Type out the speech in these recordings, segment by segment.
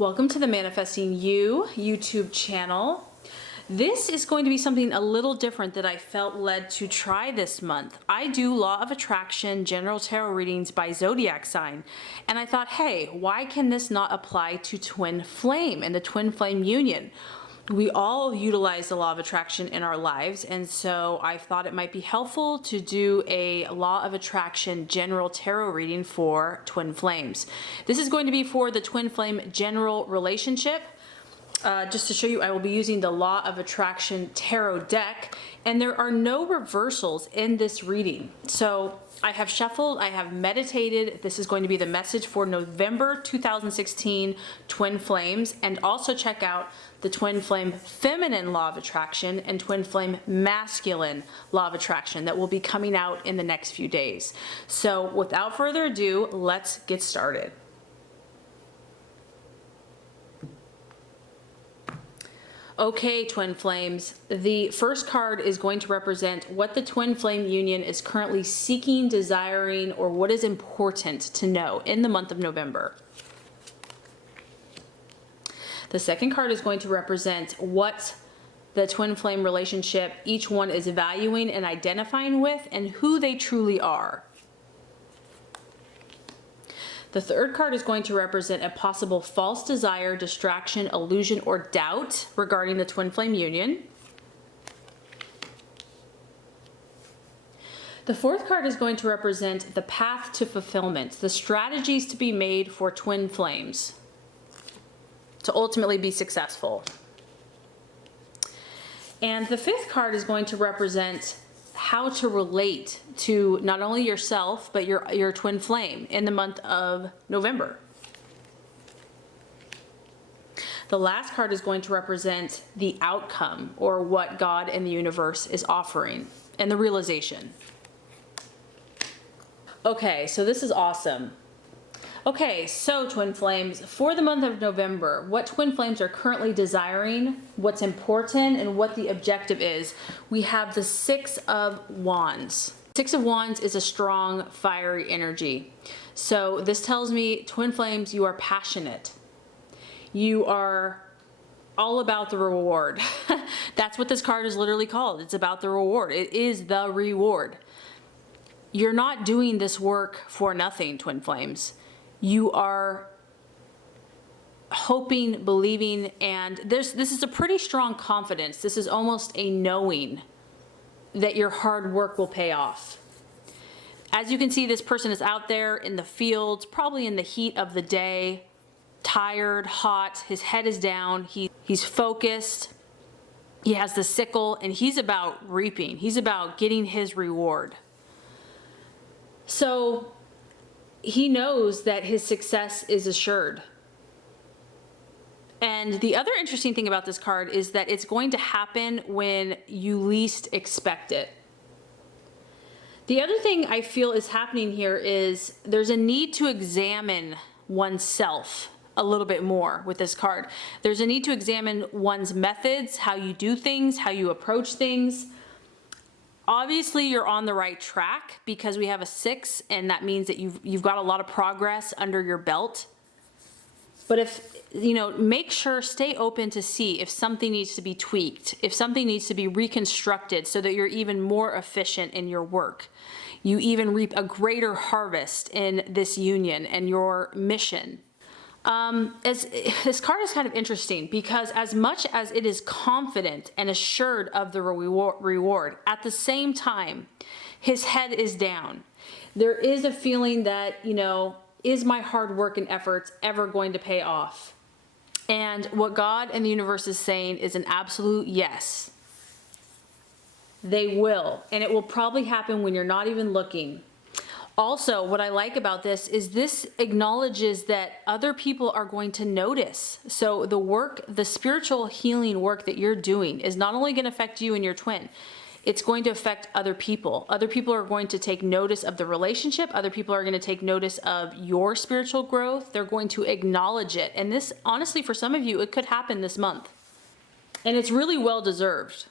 Welcome to the Manifesting You YouTube channel. This is going to be something a little different that I felt led to try this month. I do Law of Attraction general tarot readings by zodiac sign, and I thought, hey, why can this not apply to twin flame and the twin flame union? We all utilize the Law of Attraction in our lives, and so I thought it might be helpful to do a Law of Attraction general tarot reading for twin flames. This is going to be for the twin flame general relationship. Just to show you, I will be using the Law of Attraction tarot deck, and there are no reversals in this reading. So I have shuffled, I have meditated. This is going to be the message for November 2016 twin flames, and also check out the twin flame feminine Law of Attraction and twin flame masculine Law of Attraction that will be coming out in the next few days. So without further ado, let's get started. Okay, twin flames, the first card is going to represent what the twin flame union is currently seeking, desiring, or what is important to know in the month of November. The second card is going to represent what the twin flame relationship each one is valuing and identifying with and who they truly are. The third card is going to represent a possible false desire, distraction, illusion, or doubt regarding the twin flame union. The fourth card is going to represent the path to fulfillment, the strategies to be made for twin flames to ultimately be successful. And the fifth card is going to represent how to relate to not only yourself, but your twin flame in the month of November. The last card is going to represent the outcome, or what God and the universe is offering, and the realization. Okay, so this is awesome. Okay, so twin flames, for the month of November, what twin flames are currently desiring, what's important, and what the objective is. We have the Six of Wands. Six of Wands is a strong, fiery energy. So this tells me, twin flames, you are passionate. You are all about the reward. That's what this card is literally called. It's about the reward. It is the reward. You're not doing this work for nothing, twin flames. You are hoping, believing, and this is a pretty strong confidence. This is almost a knowing that your hard work will pay off. As you can see, this person is out there in the fields, probably in the heat of the day, tired, hot, his head is down, he's focused, he has the sickle, and he's about reaping. He's about getting his reward. So he knows that his success is assured. And the other interesting thing about this card is that it's going to happen when you least expect it. The other thing I feel is happening here is there's a need to examine oneself a little bit more with this card. There's a need to examine one's methods, how you do things, how you approach things. Obviously, you're on the right track because we have a 6, and that means that you've got a lot of progress under your belt. But if, make sure, stay open to see if something needs to be tweaked, if something needs to be reconstructed so that you're even more efficient in your work. You even reap a greater harvest in this union and your mission. This card is kind of interesting because as much as it is confident and assured of the reward, at the same time, his head is down. There is a feeling that, is my hard work and efforts ever going to pay off? And what God and the universe is saying is an absolute yes. They will, and it will probably happen when you're not even looking. Also, what I like about this acknowledges that other people are going to notice. So the spiritual healing work that you're doing is not only going to affect you and your twin, it's going to affect other people. Other people are going to take notice of the relationship. Other people are going to take notice of your spiritual growth. They're going to acknowledge it. And this, honestly, for some of you, it could happen this month. And it's really well deserved.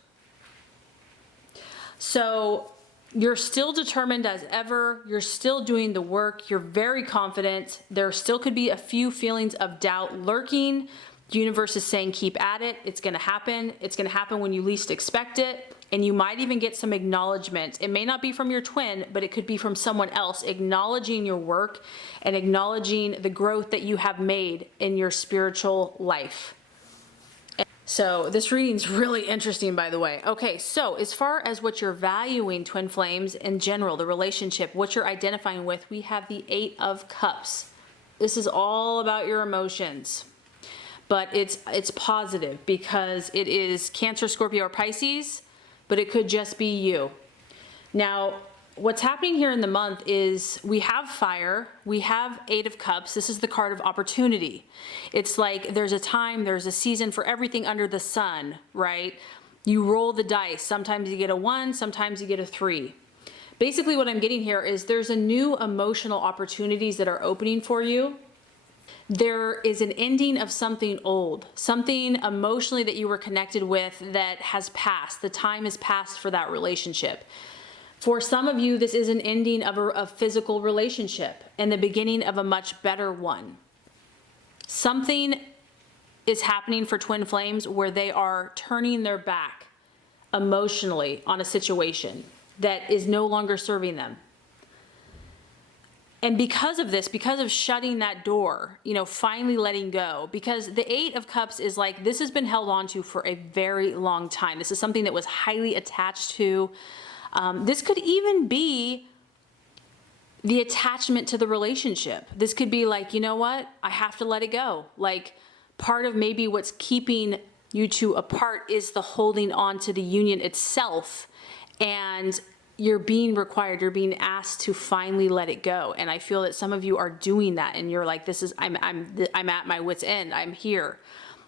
So You're still determined as ever. You're still doing the work. You're very confident. There still could be a few feelings of doubt lurking. The universe is saying keep at it. It's going to happen. It's going to happen when you least expect it. And you might even get some acknowledgement. It may not be from your twin, but it could be from someone else acknowledging your work and acknowledging the growth that you have made in your spiritual life. So this reading's really interesting, by the way. Okay, so as far as what you're valuing, twin flames, in general, the relationship, what you're identifying with, we have the Eight of Cups. This is all about your emotions, but it's positive because it is Cancer, Scorpio, or Pisces, but it could just be you. Now, what's happening here in the month is we have fire, we have Eight of Cups. This is the card of opportunity. It's like there's a time, there's a season for everything under the sun, right? You roll the dice. Sometimes you get a 1, sometimes you get a 3. Basically what I'm getting here is there's a new emotional opportunities that are opening for you. There is an ending of something old, something emotionally that you were connected with that has passed. The time has passed for that relationship. For some of you, this is an ending of a physical relationship and the beginning of a much better one. Something is happening for twin flames where they are turning their back emotionally on a situation that is no longer serving them. And because of this, because of shutting that door, finally letting go, because the Eight of Cups is like, this has been held on to for a very long time. This is something that was highly attached to. This could even be the attachment to the relationship. This could be like, you know what? I have to let it go. Like part of maybe what's keeping you two apart is the holding on to the union itself. And you're being required, you're being asked to finally let it go. And I feel that some of you are doing that and you're like, I'm at my wit's end. I'm here.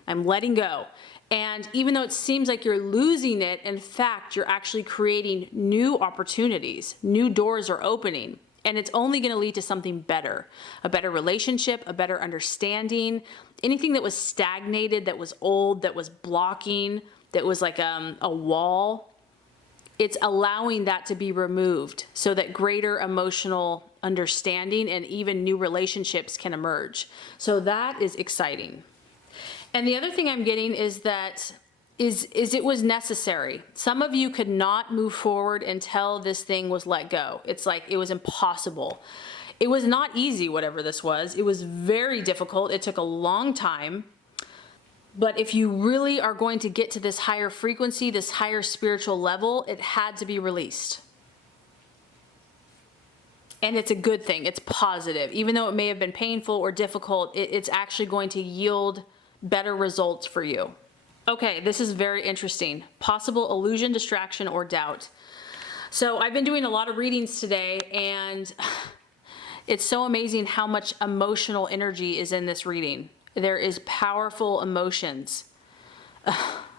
I'm letting go. And even though it seems like you're losing it, in fact, you're actually creating new opportunities. New doors are opening. And it's only going to lead to something better. A better relationship, a better understanding. Anything that was stagnated, that was old, that was blocking, that was like a wall, it's allowing that to be removed so that greater emotional understanding and even new relationships can emerge. So that is exciting. And the other thing I'm getting is that it was necessary. Some of you could not move forward until this thing was let go. It's like it was impossible. It was not easy, whatever this was. It was very difficult. It took a long time. But if you really are going to get to this higher frequency, this higher spiritual level, it had to be released. And it's a good thing. It's positive. Even though it may have been painful or difficult, it's actually going to yield better results for you. Okay, this is very interesting. Possible illusion, distraction, or doubt. So I've been doing a lot of readings today, and it's so amazing how much emotional energy is in this reading. There is powerful emotions.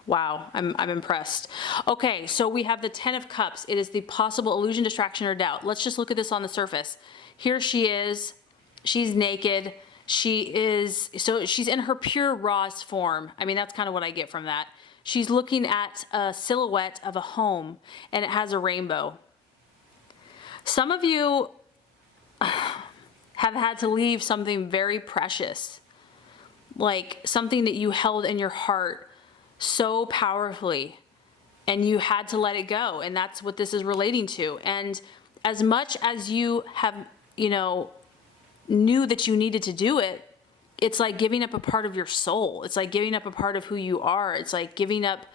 Wow, I'm impressed. Okay, so we have the Ten of Cups. It is the possible illusion, distraction, or doubt. Let's just look at this on the surface. Here she is. She's naked. She's in her pure rawest form. I mean, that's kind of what I get from that. She's looking at a silhouette of a home, and it has a rainbow. Some of you have had to leave something very precious, like something that you held in your heart so powerfully, and you had to let it go. And that's what this is relating to. And as much as you have, knew that you needed to do it, it's like giving up a part of your soul. It's like giving up a part of who you are. It's like giving up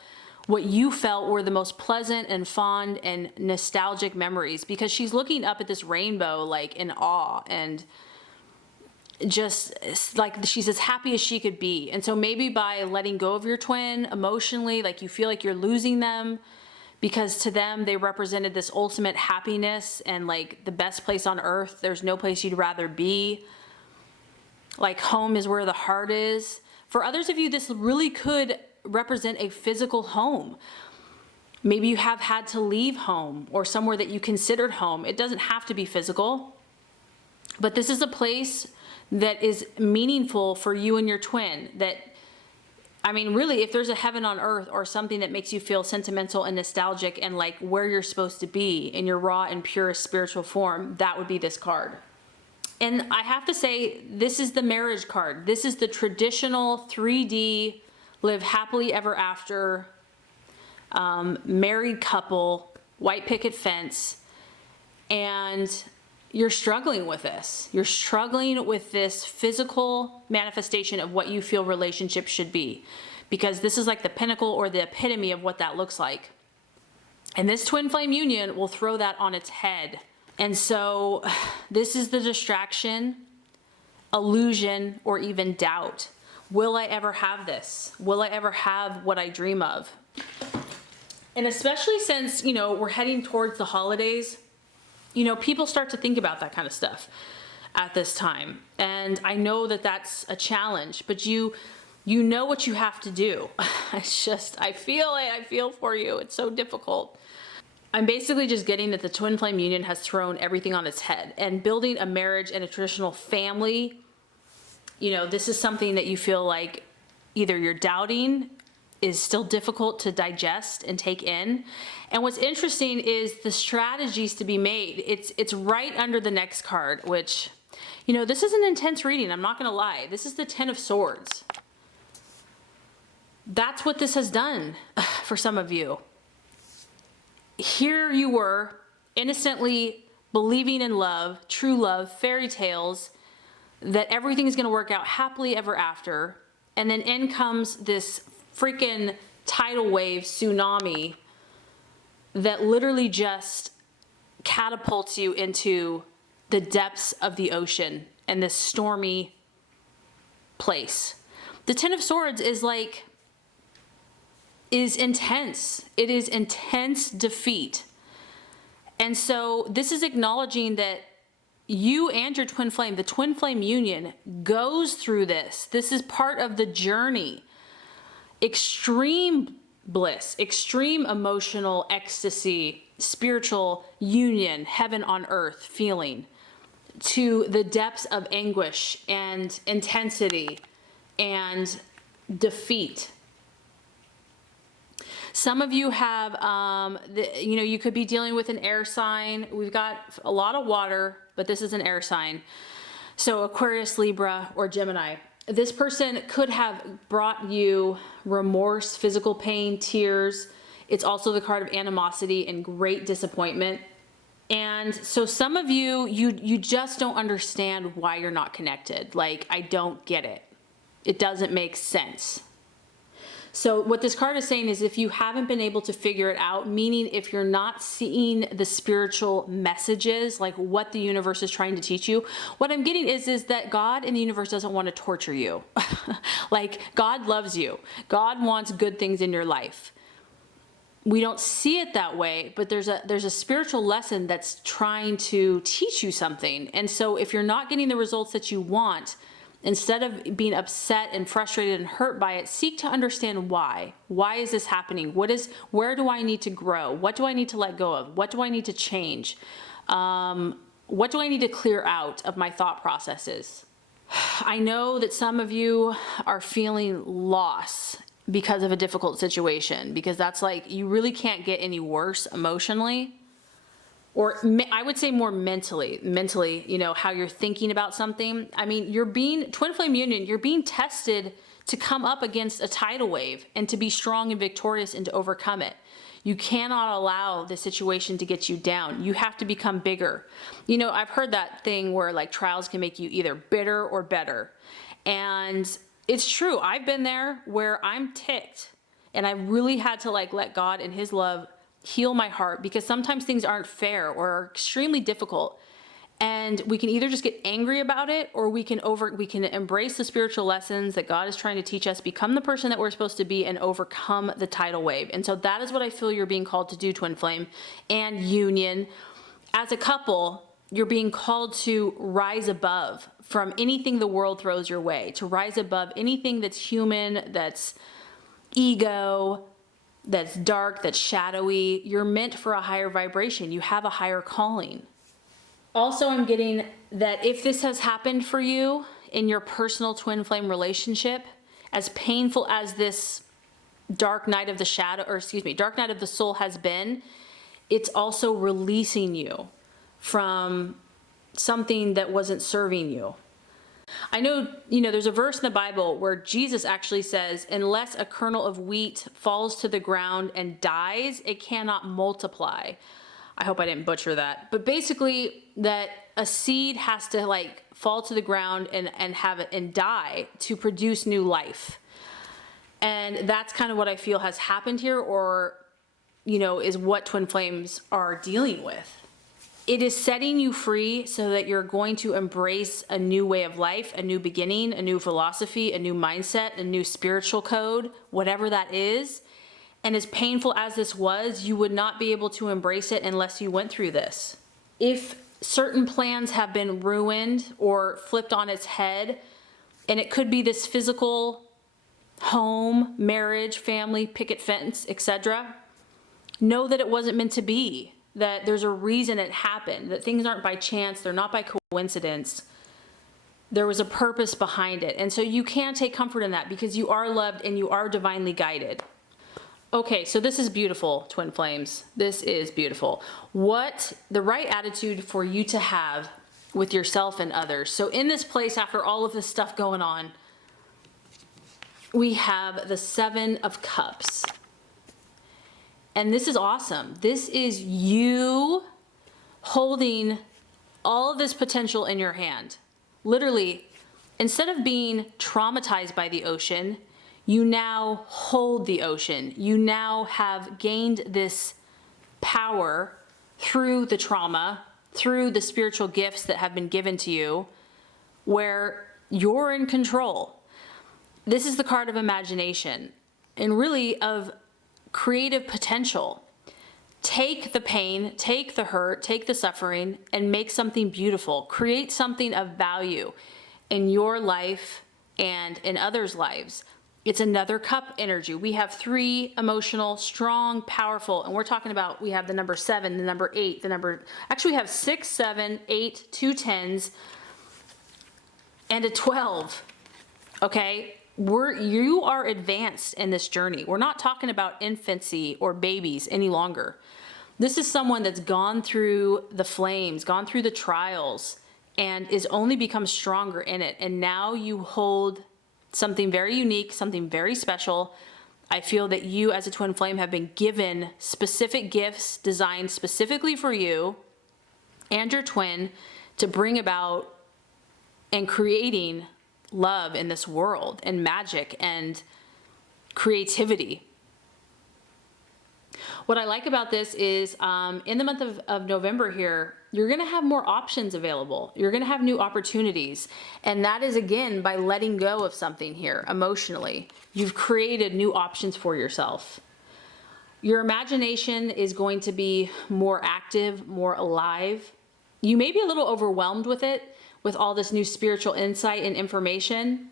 what you felt were the most pleasant and fond and nostalgic memories, because she's looking up at this rainbow like in awe, and just like she's as happy as she could be. And so maybe by letting go of your twin emotionally, like you feel like you're losing them, because to them they represented this ultimate happiness and like the best place on earth. There's no place you'd rather be. Like home is where the heart is. For others of you, this really could represent a physical home. Maybe you have had to leave home or somewhere that you considered home. It doesn't have to be physical, but this is a place that is meaningful for you and your twin, that I mean, really, if there's a heaven on earth or something that makes you feel sentimental and nostalgic and like where you're supposed to be in your raw and purest spiritual form, that would be this card. And I have to say, this is the marriage card. This is the traditional 3D, live happily ever after, married couple, white picket fence, and you're struggling with this. You're struggling with this physical manifestation of what you feel relationships should be, because this is like the pinnacle or the epitome of what that looks like. And this twin flame union will throw that on its head. And so this is the distraction, illusion, or even doubt. Will I ever have this? Will I ever have what I dream of? And especially since, you know, we're heading towards the holidays, you know, people start to think about that kind of stuff at this time. And I know that that's a challenge, but you know what you have to do. It's just, I feel for you. It's so difficult. I'm basically just getting that the twin flame union has thrown everything on its head, and building a marriage and a traditional family, you know, this is something that you feel like either you're doubting, is still difficult to digest and take in. And what's interesting is the strategies to be made. It's right under the next card, which, you know, this is an intense reading. I'm not going to lie. This is the Ten of Swords. That's what this has done for some of you. Here you were, innocently believing in love, true love, fairy tales, that everything is going to work out happily ever after. And then in comes this freaking tidal wave tsunami that literally just catapults you into the depths of the ocean and this stormy place. The Ten of Swords is like, is intense. It is intense defeat. And so this is acknowledging that you and your twin flame, the twin flame union, goes through this. This is part of the journey. Extreme bliss, extreme emotional ecstasy, spiritual union, heaven on earth feeling, to the depths of anguish and intensity and defeat. Some of you have, you know, you could be dealing with an air sign. We've got a lot of water, but this is an air sign. So Aquarius, Libra, or Gemini. This person could have brought you remorse, physical pain, tears. It's also the card of animosity and great disappointment. And so some of you, you just don't understand why you're not connected. Like, I don't get it. It doesn't make sense. So what this card is saying is, if you haven't been able to figure it out, meaning if you're not seeing the spiritual messages, like what the universe is trying to teach you, what I'm getting is that God and the universe doesn't want to torture you. Like, God loves you. God wants good things in your life. We don't see it that way, but there's a spiritual lesson that's trying to teach you something. And so if you're not getting the results that you want, instead of being upset and frustrated and hurt by it, seek to understand why. Why is this happening? Where do I need to grow? What do I need to let go of? What do I need to change? What do I need to clear out of my thought processes? I know that some of you are feeling loss because of a difficult situation, because that's like, you really can't get any worse emotionally. Or I would say more mentally, you know, how you're thinking about something. I mean, twin flame union, you're being tested to come up against a tidal wave and to be strong and victorious and to overcome it. You cannot allow the situation to get you down. You have to become bigger. You know, I've heard that thing where like trials can make you either bitter or better. And it's true. I've been there where I'm ticked and I really had to like let God and his love heal my heart, because sometimes things aren't fair or are extremely difficult, and we can either just get angry about it, or we can embrace the spiritual lessons that God is trying to teach us, become the person that we're supposed to be, and overcome the tidal wave. And so that is what I feel you're being called to do, twin flame and union. As a couple, you're being called to rise above from anything the world throws your way, to rise above anything that's human, that's ego, that's dark, that's shadowy. You're meant for a higher vibration. You have a higher calling. Also, I'm getting that if this has happened for you in your personal twin flame relationship, as painful as this dark night of the shadow, or excuse me, dark night of the soul has been, it's also releasing you from something that wasn't serving you. I know, there's a verse in the Bible where Jesus actually says, unless a kernel of wheat falls to the ground and dies, it cannot multiply. I hope I didn't butcher that. But basically, that a seed has to like fall to the ground and have it and die to produce new life. And that's kind of what I feel has happened here, or, is what twin flames are dealing with. It is setting you free so that you're going to embrace a new way of life, a new beginning, a new philosophy, a new mindset, a new spiritual code, whatever that is. And as painful as this was, you would not be able to embrace it unless you went through this. If certain plans have been ruined or flipped on its head, and it could be this physical home, marriage, family, picket fence, etc., know that it wasn't meant to be. That there's a reason it happened, that things aren't by chance, they're not by coincidence. There was a purpose behind it. And so you can take comfort in that because you are loved and you are divinely guided. Okay, so this is beautiful, twin flames. This is beautiful. What the right attitude for you to have with yourself and others. So in this place, after all of this stuff going on, we have the Seven of Cups. And this is awesome. This is you holding all of this potential in your hand. Literally, instead of being traumatized by the ocean, you now hold the ocean. You now have gained this power through the trauma, through the spiritual gifts that have been given to you, where you're in control. This is the card of imagination and really of creative potential. Take the pain, take the hurt, take the suffering, and make something beautiful. Create something of value in your life and in others' lives. It's another cup energy. We have 3 emotional, strong, powerful, and we're talking about, we have the number 7, the number 8, actually we have 6, 7, 8, 2 10s, and a 12, okay? You are advanced in this journey. We're not talking about infancy or babies any longer. This is someone that's gone through the flames, gone through the trials, and is only become stronger in it. And now you hold something very unique, something very special. I feel that you as a twin flame have been given specific gifts designed specifically for you and your twin to bring about and creating love in this world and magic and creativity. What I like about this is in the month of November here, you're going to have more options available. You're going to have new opportunities. And that is, again, by letting go of something here emotionally. You've created new options for yourself. Your imagination is going to be more active, more alive. You may be a little overwhelmed with it, with all this new spiritual insight and information.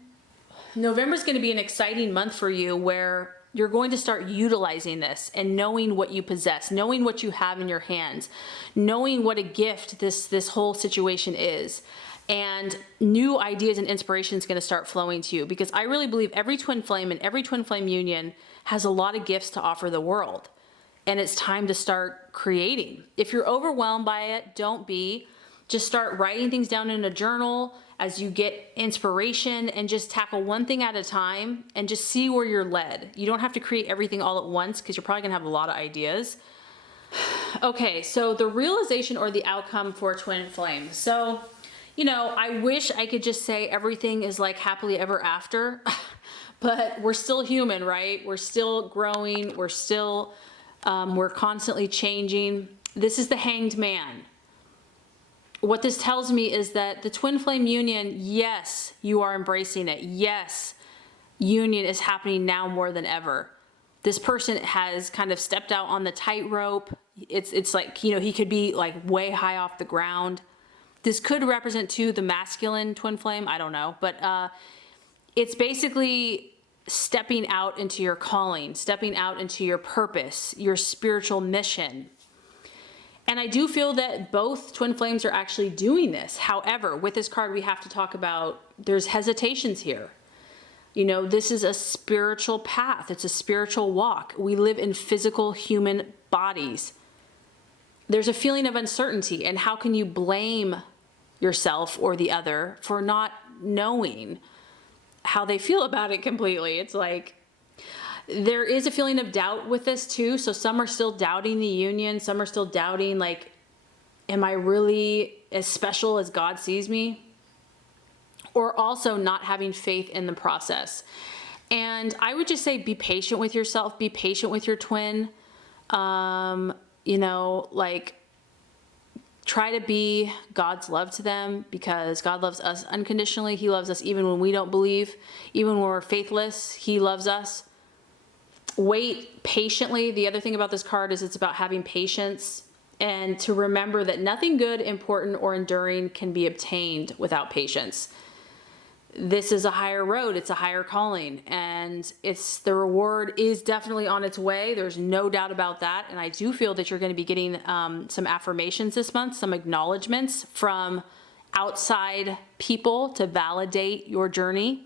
November is going to be an exciting month for you where you're going to start utilizing this and knowing what you possess, knowing what you have in your hands, knowing what a gift this whole situation is. And new ideas and inspiration is going to start flowing to you, because I really believe every twin flame and every twin flame union has a lot of gifts to offer the world. And it's time to start creating. If you're overwhelmed by it, don't be. Just start writing things down in a journal as you get inspiration, and just tackle one thing at a time and just see where you're led. You don't have to create everything all at once, because you're probably gonna have a lot of ideas. Okay, so the realization or the outcome for twin flame. So, I wish I could just say everything is like happily ever after, but we're still human, right? We're still growing. We're constantly changing. This is the Hanged Man. What this tells me is that the twin flame union, yes, you are embracing it. Yes, union is happening now more than ever. This person has kind of stepped out on the tightrope. It's like, he could be like way high off the ground. This could represent too the masculine twin flame, I don't know, but it's basically stepping out into your calling, stepping out into your purpose, your spiritual mission. And I do feel that both twin flames are actually doing this. However, with this card, we have to talk about, there's hesitations here. You know, this is a spiritual path. It's a spiritual walk. We live in physical human bodies. There's a feeling of uncertainty, and how can you blame yourself or the other for not knowing how they feel about it completely? It's like, there is a feeling of doubt with this too. So some are still doubting the union. Some are still doubting, like, am I really as special as God sees me? Or also not having faith in the process. And I would just say, be patient with yourself, be patient with your twin. You know, like, try to be God's love to them, because God loves us unconditionally. He loves us even when we don't believe, even when we're faithless, He loves us. Wait patiently. The other thing about this card is it's about having patience, and to remember that nothing good, important, or enduring can be obtained without patience. This is a higher road. It's a higher calling, and the reward is definitely on its way. There's no doubt about that. And I do feel that you're going to be getting some affirmations this month, some acknowledgments from outside people to validate your journey.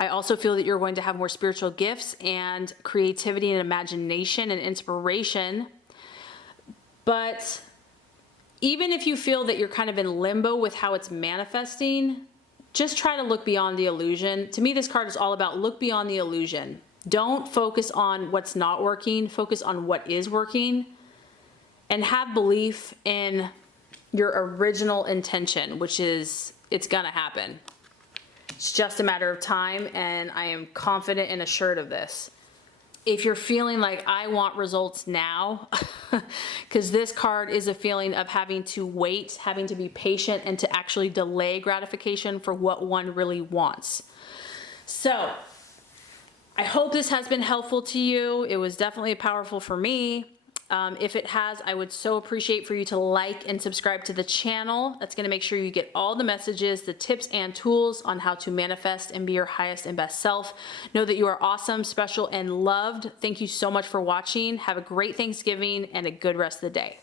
I also feel that you're going to have more spiritual gifts and creativity and imagination and inspiration. But even if you feel that you're kind of in limbo with how it's manifesting, just try to look beyond the illusion. To me, this card is all about look beyond the illusion. Don't focus on what's not working. Focus on what is working, and have belief in your original intention, which is it's gonna happen. It's just a matter of time, and I am confident and assured of this. If you're feeling like I want results now, because this card is a feeling of having to wait, having to be patient, and to actually delay gratification for what one really wants. So I hope this has been helpful to you. It was definitely powerful for me. If it has, I would so appreciate for you to like and subscribe to the channel. That's going to make sure you get all the messages, the tips and tools on how to manifest and be your highest and best self. Know that you are awesome, special, and loved. Thank you so much for watching. Have a great Thanksgiving and a good rest of the day.